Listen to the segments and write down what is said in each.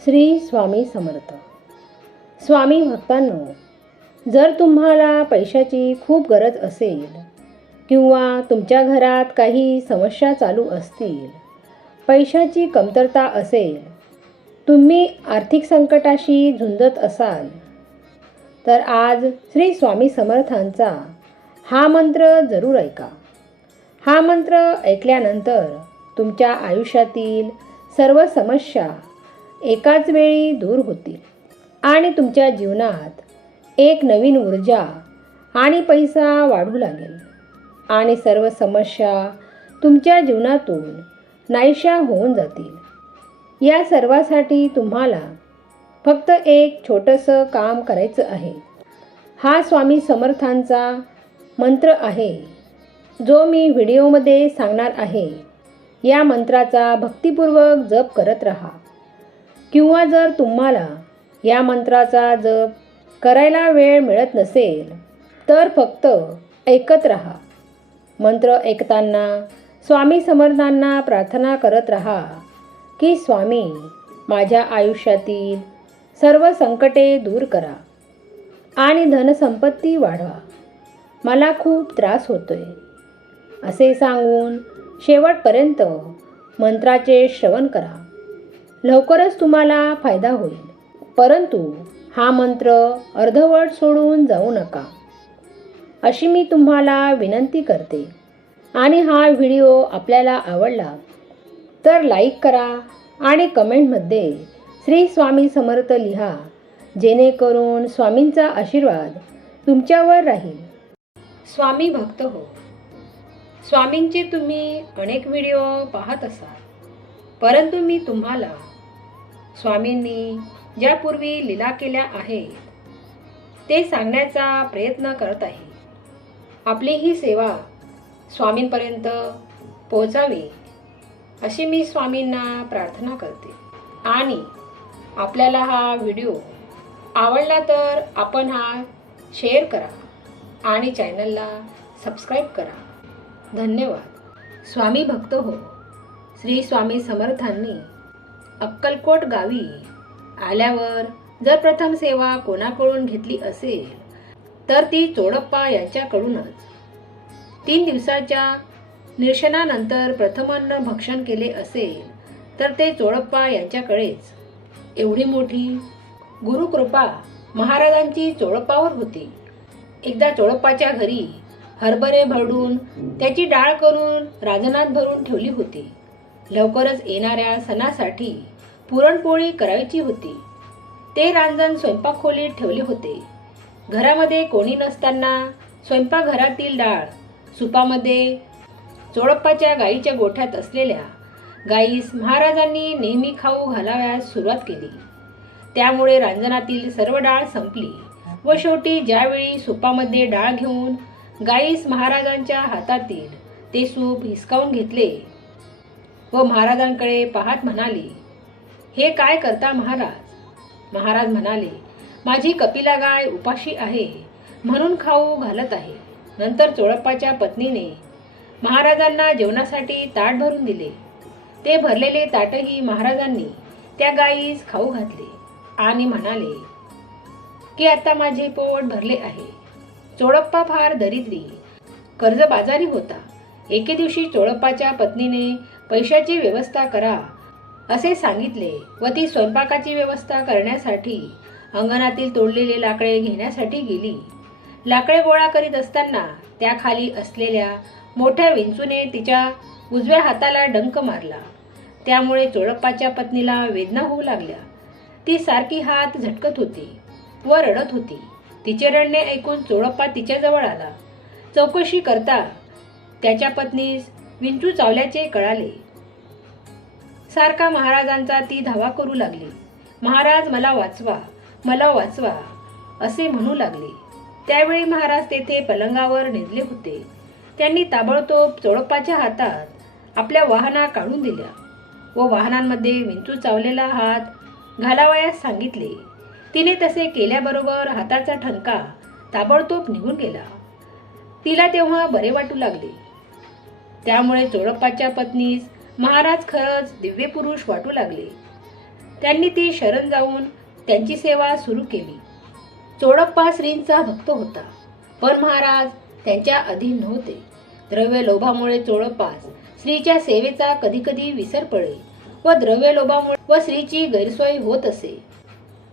श्री स्वामी समर्थ. स्वामी भक्तांनो, जर तुम्हाला पैशाची खूप गरज असेल किंवा तुमच्या घरात काही समस्या चालू असतील, पैशाची कमतरता असेल, तुम्ही आर्थिक संकटाशी झुंजत असाल, तर आज श्री स्वामी समर्थांचा हा मंत्र जरूर ऐका. हा मंत्र ऐकल्यानंतर तुमच्या आयुष्यातील सर्व समस्या एकाच वेळी दूर होतील आणि तुमच्या जीवनात एक नवीन ऊर्जा आणि पैसा वाढू लागेल आणि सर्व समस्या तुमच्या जीवनातून नाहीशा होऊन जातील. या सर्वासाठी तुम्हाला फक्त एक छोटंसं काम करायचं आहे. हा स्वामी समर्थांचा मंत्र आहे जो मी व्हिडिओमध्ये सांगणार आहे. या मंत्राचा भक्तिपूर्वक जप करत राहा किंवा जर तुम्हाला या मंत्राचा जप करायला वेळ मिळत नसेल तर फक्त ऐकत राहा. मंत्र ऐकताना स्वामी समर्थांना प्रार्थना करत राहा की स्वामी, माझ्या आयुष्यातील सर्व संकटे दूर करा आणि धनसंपत्ती वाढवा. मला खूप त्रास होतोय असे सांगून शेवटपर्यंत मंत्राचे श्रवण करा. लवकरच तुम्हाला फायदा होईल. परंतु हा मंत्र अर्धवट सोडून जाऊ नका अशी मी तुम्हाला विनंती करते. आणि हा व्हिडिओ आपल्याला आवडला तर लाईक करा आणि कमेंटमध्ये श्री स्वामी समर्थ लिहा, जेणेकरून स्वामींचा आशीर्वाद तुमच्यावर राहील. स्वामी भक्त हो, स्वामींचे तुम्ही अनेक व्हिडिओ पाहत असाल, परंतु मी तुम्हाला स्वामींनी ज्यापूर्वी लीला केल्या आहेत ते सांगण्याचा प्रयत्न करत आहे. आपली ही सेवा स्वामींपर्यंत पोहोचावी अशी मी स्वामींना प्रार्थना करते. आणि आपल्याला हा व्हिडिओ आवडला तर आपण हा शेअर करा आणि चॅनलला सबस्क्राईब करा. धन्यवाद. स्वामी भक्त हो, श्री स्वामी समर्थांनी अक्कलकोट गावी आल्यावर जर प्रथम सेवा कोणाकडून घेतली असेल तर ती चोडप्पा यांच्याकडूनच. 3 दिवसाच्या निरशनानंतर प्रथमान्न भक्षण केले असेल तर ते चोडप्पा यांच्याकडेच. एवढी मोठी गुरुकृपा महाराजांची चोडप्पावर होती. एकदा चोडप्पाच्या घरी हरभरे भरडून त्याची डाळ करून रांजणात भरून ठेवली होती. लवकरच येणाऱ्या सणासाठी पुरणपोळी करायची होती. ते रांजण स्वयंपाकखोलीत ठेवले होते. घरामध्ये कोणी नसताना स्वयंपाकघरातील डाळ सुपामध्ये चोडप्पाच्या गाईच्या गोठ्यात असलेल्या गाईस महाराजांनी नेहमी खाऊ घालावयास सुरुवात केली. त्यामुळे रांजणातील सर्व डाळ संपली व शेवटी ज्यावेळी सुपामध्ये डाळ घेऊन गाईस महाराजांच्या हातातील ते सूप हिसकावून घेतले व महाराजांकडे पाहत म्हणाली, हे काय करता महाराज? महाराज म्हणाले, माझी कपिला गाय उपाशी आहे म्हणून खाऊ घालत आहे. नंतर चोडप्पाच्या पत्नीने महाराजांना जेवणासाठी ताट भरून दिले. ते भरलेले ताटही महाराजांनी त्या गाईस खाऊ घातले आणि म्हणाले की आता माझे पोट भरले आहे. चोडप्पा फार दरिद्री कर्जबाजारी होता. एके दिवशी चोडप्पाच्या पत्नीने पैशाची व्यवस्था करा असे सांगितले व ती स्वयंपाकाची व्यवस्था करण्यासाठी अंगणातील तोडलेले लाकडे घेण्यासाठी गेली. लाकडे गोळा करीत असताना त्याखाली असलेल्या मोठ्या विंचूने तिच्या उजव्या हाताला डंक मारला. त्यामुळे चोडप्पाच्या पत्नीला वेदना होऊ लागल्या. ती सारखी हात झटकत होती व रडत होती. तिचे रडणे ऐकून चोडप्पा तिच्याजवळ आला. चौकशी करता त्याच्या पत्नीस विंचू चावल्याचे कळाले. सारखा महाराजांचा ती धावा करू लागली. महाराज, मला वाचवा, मला वाचवा असे म्हणू लागले. त्यावेळी महाराज तेथे पलंगावर निजले होते. त्यांनी ताबडतोब चोडप्पाच्या हातात आपल्या वाहना काढून दिल्या व वाहनांमध्ये विंचू चावलेला हात घालावयास सांगितले. तिने तसे केल्याबरोबर हाताचा ठणका ताबडतोब निघून गेला. तिला तेव्हा बरे वाटू लागले. त्यामुळे चोडप्पाच्या पत्नीस महाराज खरंच दिव्य पुरुष वाटू लागले. त्यांनी ती शरण जाऊन त्यांची सेवा सुरू केली. चोडप्पा श्रींचा भक्त होता, पण महाराज त्यांच्या अधीन नव्हते. द्रव्य लोभामुळे चोडप्पास श्रीच्या सेवेचा कधीकधी विसर पडे व द्रव्य लोभामुळे व श्रीची गैरसोय होत असे.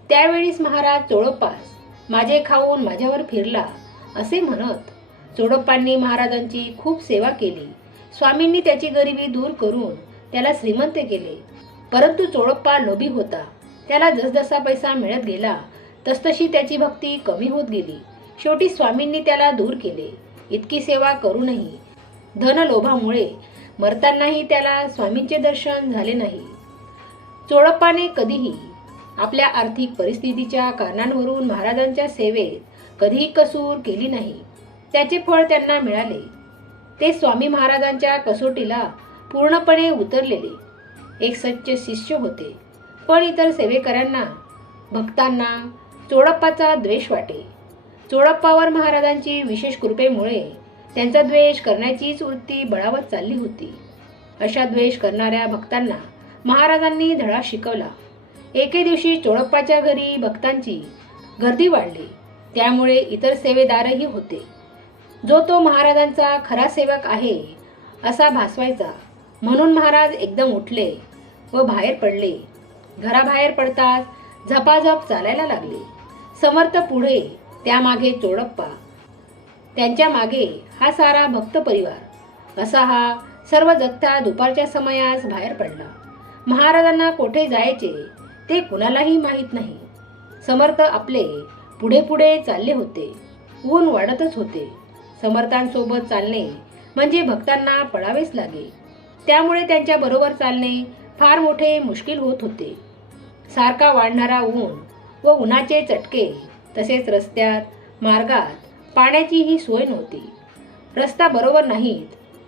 त्यावेळीस महाराज चोडप्पास माझे खाऊन माझ्यावर फिरला असे म्हणत. चोडप्पांनी महाराजांची खूप सेवा केली. स्वामींनी त्याची गरिबी दूर करून त्याला श्रीमंत केले. परंतु चोडप्पा लोभी होता. त्याला जसजसा पैसा मिळत गेला तसतशी त्याची भक्ती कमी होत गेली. शेवटी स्वामींनी त्याला दूर केले. इतकी सेवा करूनही धनलोभामुळे मरतानाही त्याला स्वामींचे दर्शन झाले नाही. चोडप्पाने कधीही आपल्या आर्थिक परिस्थितीच्या कारणांवरून महाराजांच्या सेवेत कधीही कसूर केली नाही. त्याचे फळ त्यांना मिळाले. ते स्वामी महाराजांच्या कसोटीला पूर्णपणे उतरलेले एक सच्चे शिष्य होते. पण इतर सेवेकऱ्यांना, भक्तांना चोडप्पाचा द्वेष वाटे. चोडप्पावर महाराजांची विशेष कृपेमुळे त्यांचा द्वेष करण्याचीच वृत्ती बळावत चालली होती. अशा द्वेष करणाऱ्या भक्तांना महाराजांनी धडा शिकवला. एके दिवशी चोडप्पाच्या घरी भक्तांची गर्दी वाढली. त्यामुळे इतर सेवेदारही होते. जो तो महाराजांचा खरा सेवक आहे असा भासवायचा. म्हणून महाराज एकदम उठले व बाहेर पडले. घराबाहेर पडताच झपाझप चालायला लागले. समर्थ पुढे, त्यामागे चोडप्पा, त्यांच्या मागे हा सारा भक्त परिवार. असा हा सर्व जथ्था दुपारच्या समयास बाहेर पडला. महाराजांना कोठे जायचे ते कुणालाही माहीत नाही. समर्थ आपले पुढे पुढे चालले होते. ऊन वाढतच होते. समर्थांसोबत चालणे म्हणजे भक्तांना पळावेच लागे. त्यामुळे त्यांच्या बरोबर चालणे फार मोठे मुश्किल होत होते. सारखा वाढणारा ऊन व उन्हाचे चटके, तसेच रस्त्यात, मार्गात पाण्याचीही सोय नव्हती. रस्ता बरोबर नाहीत.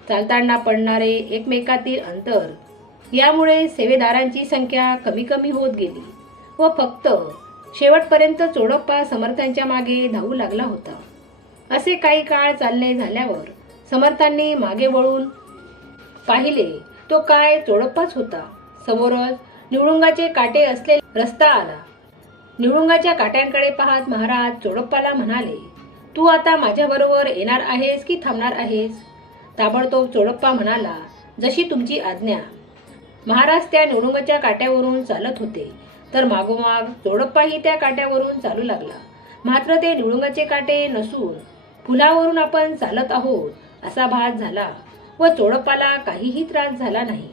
चालताना पडणारे एकमेकातील अंतर, यामुळे सेवेदारांची संख्या कमी कमी होत गेली व फक्त शेवटपर्यंत चोडप्पा समर्थांच्या मागे धावू लागला होता. असे काही काळ चालणे झाल्यावर समर्थांनी मागे वळून पाहिले तो काय चोडप्पाच होता. समोरच निवडुंगाचे काटे असलेला रस्ता आला. निवडुंगाच्या काट्यांकडे पाहत महाराज चोडप्पाला म्हणाले, तू आता माझ्याबरोबर येणार आहेस की थांबणार आहेस? ताबडतोब चोडप्पा म्हणाला, जशी तुमची आज्ञा. महाराज त्या निवडुंगाच्या काट्यावरून चालत होते, तर मागोमाग चोडप्पाही त्या काट्यावरून चालू लागला. मात्र ते निवडुंगाचे काटे नसून फुलावरून आपण चालत आहोत असा भास झाला व चोडप्पाला काहीही त्रास झाला नाही.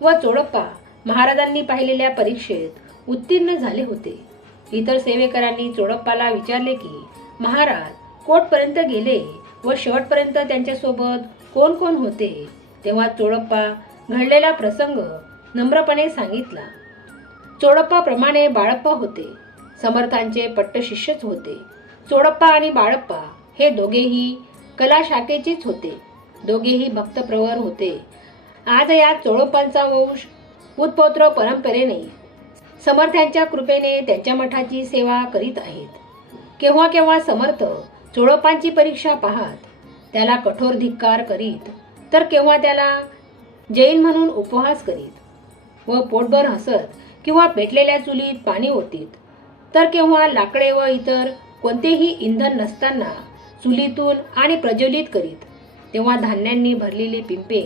व चोडप्पा महाराजांनी पाहिलेल्या परीक्षेत उत्तीर्ण झाले होते. इतर सेवेकरांनी चोडप्पाला विचारले की महाराज कोठपर्यंत गेले व शेवटपर्यंत त्यांच्यासोबत कोण कोण होते. तेव्हा चोडप्पा घडलेला प्रसंग नम्रपणे सांगितला. चोडप्पा प्रमाणे बाळप्पा होते. समर्थांचे पट्टशिष्यच होते. चोडप्पा आणि बाळप्पा हे दोघेही कला शाखेचेच होते. दोघेही भक्तप्रवर होते. आज या चोडप्पांचा वंश उत्पौत्र परंपरेने समर्थांच्या कृपेने त्यांच्या मठाची सेवा करीत आहेत. केव्हा केव्हा समर्थ चोडप्पांची परीक्षा पाहत त्याला कठोर धिक्कार करीत, तर केव्हा त्याला जैन म्हणून उपहास करीत व पोटभर हसत किंवा पेटलेल्या चुलीत पाणी ओतीत, तर केव्हा लाकडे व इतर कोणतेही इंधन नसताना चुलीतून आणि प्रज्वलित करीत. तेव्हा धान्यांनी भरलेली पिंपे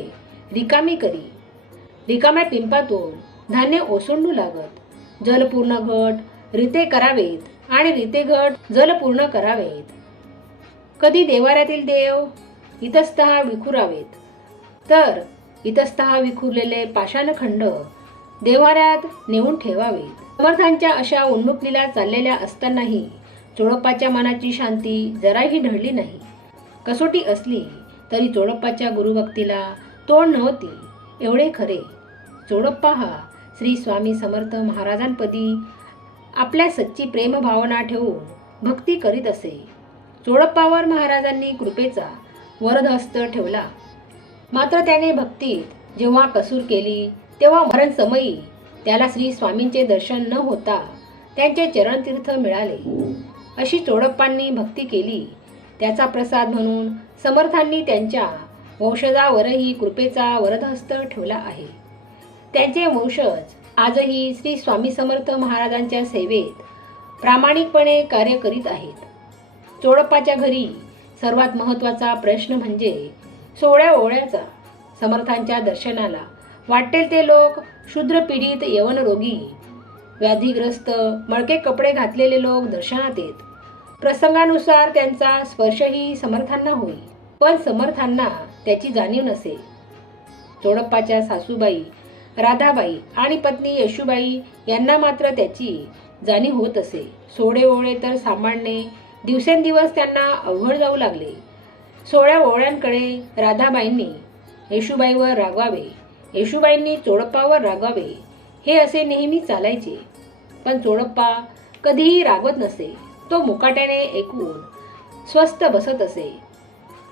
रिकामी करी. रिकाम्या पिंपातून धान्य ओसंडू लागत. जल पूर्ण घट रिते करावेत आणि रिते घट जल पूर्ण करावेत. कधी देवाऱ्यातील देव इतस्तः विखुरावेत, तर इतस्तः विखुरलेले पाषाणखंड देवाऱ्यात नेऊन ठेवावेत. समर्थांच्या अशा उन्मुक्तीला चाललेल्या असतानाही चोडप्पाच्या मनाची शांती जराही ढळली नाही. कसोटी असली तरी चोडप्पाच्या गुरुभक्तीला तोड नव्हती एवढे खरे. चोडप्पा हा श्री स्वामी समर्थ महाराजांपदी आपल्या सच्ची प्रेम भावना ठेवून भक्ती करीत असे. चोडप्पावर महाराजांनी कृपेचा वरदहस्त ठेवला. मात्र त्याने भक्तीत जेव्हा कसूर केली तेव्हा मरण समयी त्याला श्री स्वामींचे दर्शन न होता त्यांचे चरणतीर्थ मिळाले. अशी चोडप्पांनी भक्ती केली. त्याचा प्रसाद म्हणून समर्थांनी त्यांच्या वंशजावरही कृपेचा वरदहस्त ठेवला आहे. त्यांचे वंशज आजही श्री स्वामी समर्थ महाराजांच्या सेवेत प्रामाणिकपणे कार्य करीत आहेत. चोळप्पाच्या घरी सर्वात महत्त्वाचा प्रश्न म्हणजे सोहळ्या ओवळ्याचा. समर्थांच्या दर्शनाला वाटेल ते लोक, शूद्र पीडित, यवनरोगी, व्याधीग्रस्त, मळके कपडे घातलेले लोक दर्शनात येत. प्रसंगानुसार त्यांचा स्पर्शही समर्थांना होई, पण समर्थांना त्याची जाणीव नसे. चोळप्पाच्या सासूबाई राधाबाई आणि पत्नी येशूबाई यांना मात्र त्याची जाणीव होत असे. सोहळे ओवळे तर सांभाळणे दिवसेंदिवस त्यांना अवघड जाऊ लागले. सोहळ्या ओवळ्यांकडे राधाबाईंनी येशूबाईवर रागवावे, येशूबाईंनी चोळप्पावर रागवावे, हे असे नेहमी चालायचे. पण चोळप्पा कधीही रागवत नसे. तो मुकाट्याने ऐकून स्वस्थ बसत असे.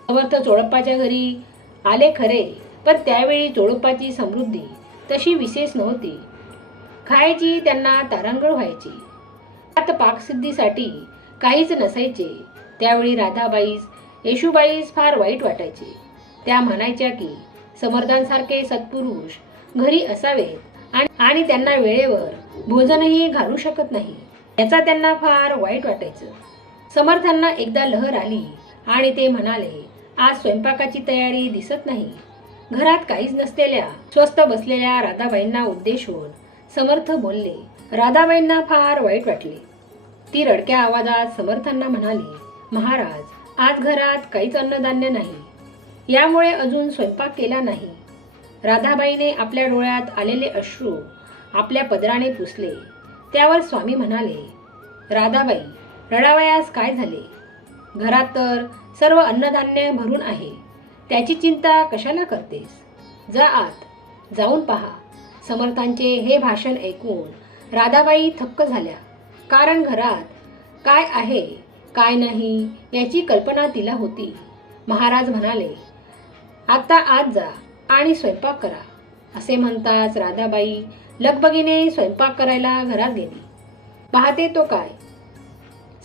समर्थ चोळप्पाच्या घरी आले खरे, पण त्यावेळी चोळप्पाची समृद्धी तशी विशेष नव्हती. खायची त्यांना तारांगळ व्हायची. आता पाकसिद्धीसाठी काहीच नसायचे. त्यावेळी राधाबाईस, येशूबाईस फार वाईट वाटायचे. त्या म्हणायच्या की समर्थांसारखे सत्पुरुष घरी असावेत आणि त्यांना वेळेवर भोजनही घालू शकत नाही. याचा त्यांना फार वाईट वाटायचं. समर्थांना एकदा लहर आली आणि ते म्हणाले, आज स्वयंपाकाची तयारी दिसत नाही. घरात काहीच नसलेल्या स्वस्थ बसलेल्या राधाबाईंना उद्देशून समर्थ बोलले. राधाबाईंना फार वाईट वाटले. ती रडक्या आवाजात समर्थांना म्हणाली, महाराज, आज घरात काहीच अन्नधान्य नाही, यामुळे अजून स्वयंपाक केला नाही. राधाबाईने आपल्या डोळ्यात आलेले अश्रू आपल्या पदराने पुसले. त्यावर स्वामी म्हणाले, राधाबाई, रडावयास काय झाले? घरात तर सर्व अन्नधान्य भरून आहे. त्याची चिंता कशाला करतेस? जा आत, जाऊन पहा. समर्थांचे हे भाषण ऐकून राधाबाई थक्क झाल्या. कारण घरात काय आहे काय नाही याची कल्पना तिला होती. महाराज म्हणाले, आता आत जा आणि स्वयंपाक करा. असे म्हणताच राधाबाई लगबगीने स्वयंपाक करायला घरात गेली. पाहते तो काय,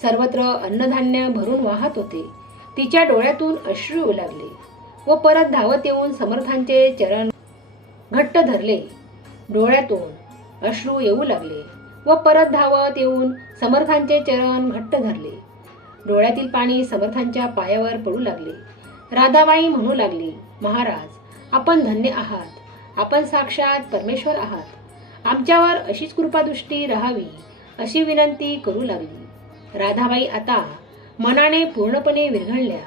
सर्वत्र अन्नधान्य भरून वाहत होते. तिच्या डोळ्यातून अश्रू येऊ लागले व परत धावत येऊन समर्थांचे चरण घट्ट धरले. डोळ्यातून अश्रू येऊ लागले व परत धावत येऊन समर्थांचे चरण घट्ट धरले. डोळ्यातील पाणी समर्थांच्या पायावर पडू लागले. राधाबाई म्हणू लागली, महाराज, आपण धन्य आहात. आपण साक्षात परमेश्वर आहात. आमच्यावर अशीच कृपादृष्टी राहावी अशी विनंती करू लागली. राधाबाई आता मनाने पूर्णपणे विरघळल्या.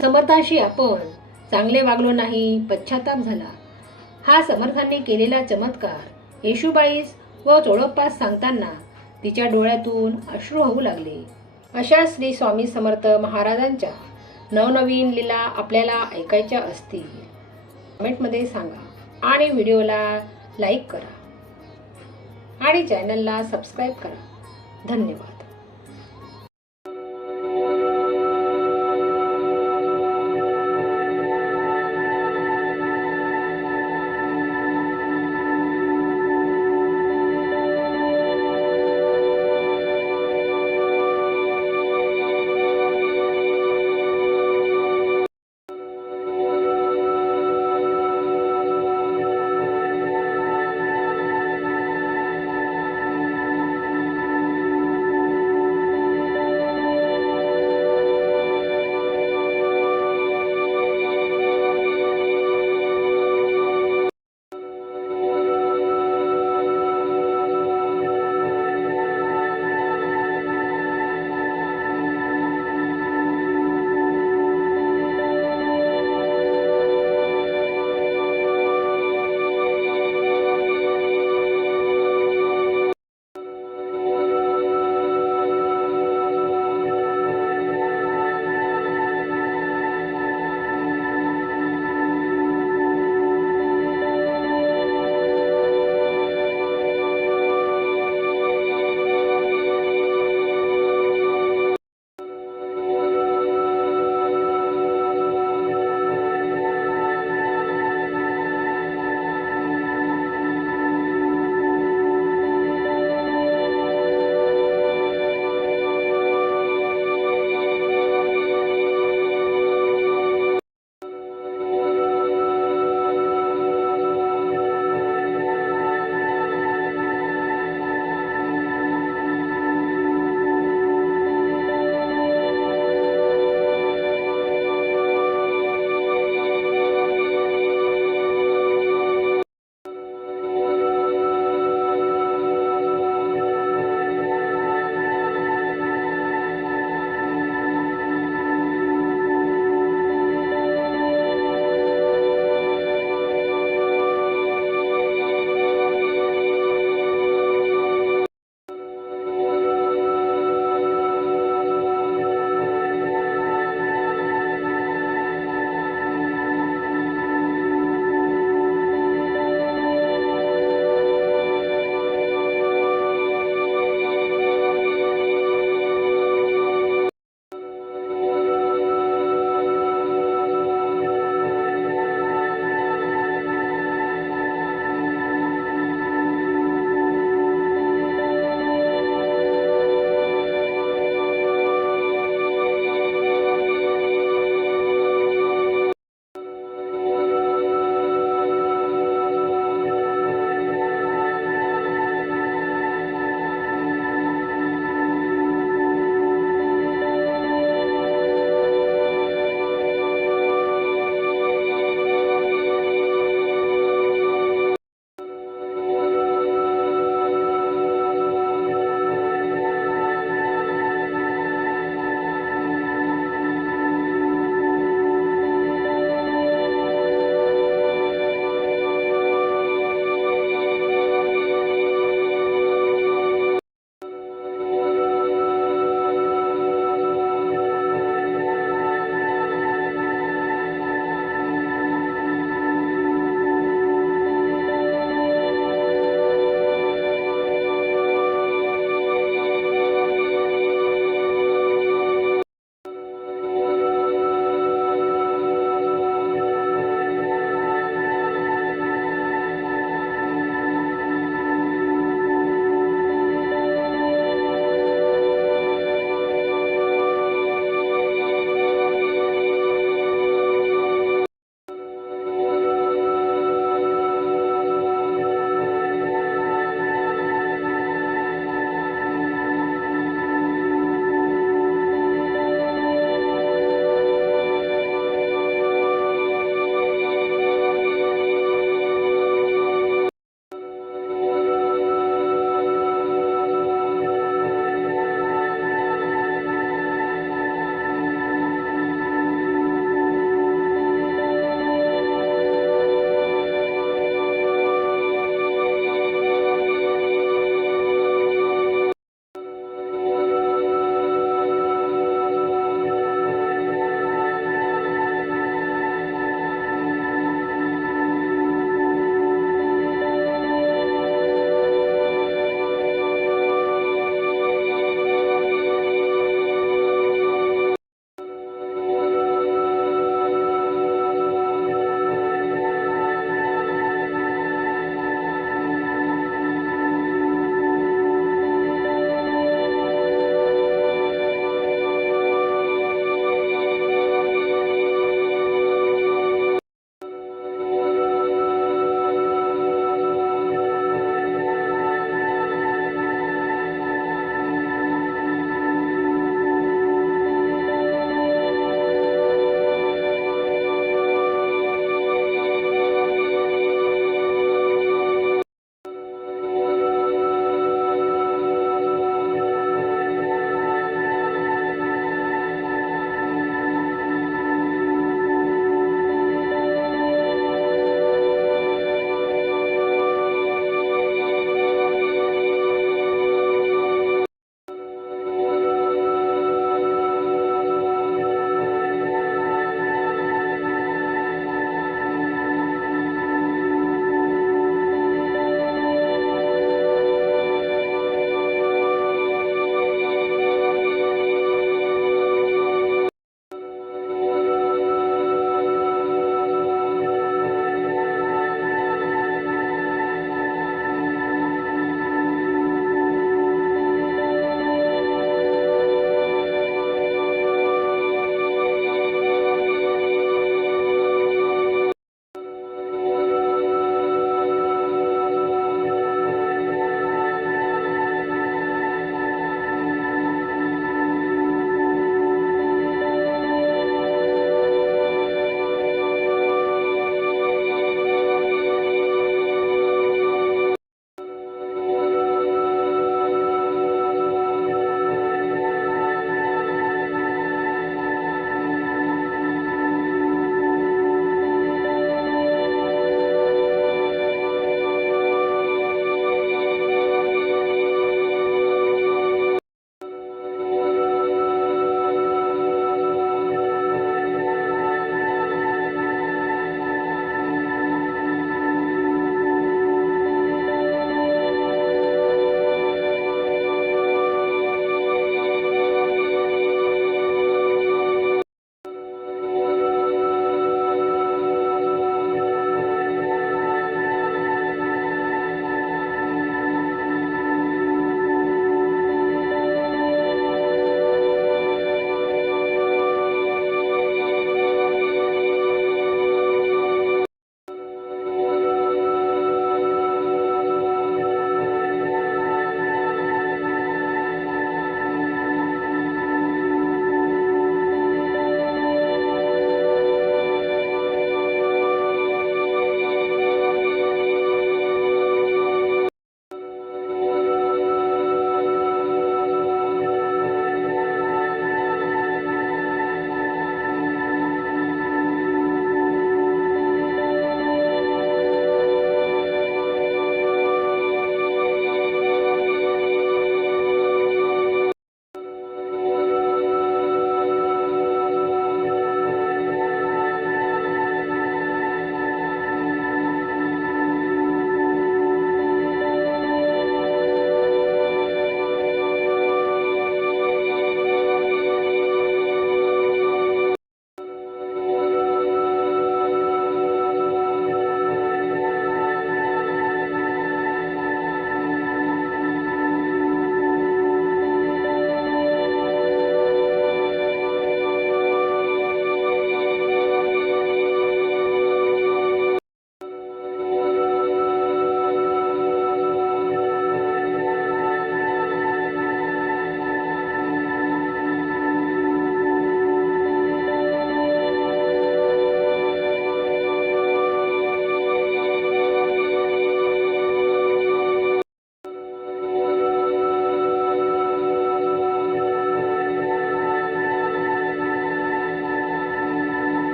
समर्थाशी आपण चांगले वागलो नाही, पश्चाताप झाला. हा समर्थांनी केलेला चमत्कार येशूबाईस व चोळप्पास सांगताना तिच्या डोळ्यातून अश्रू होऊ लागले. अशा श्री स्वामी समर्थ महाराजांच्या नवनवीन लीला आपल्याला ऐकायच्या असतील कमेंटमध्ये सांगा आणि व्हिडिओला लाईक करा आणि चॅनलला सबस्क्राईब करा. धन्यवाद.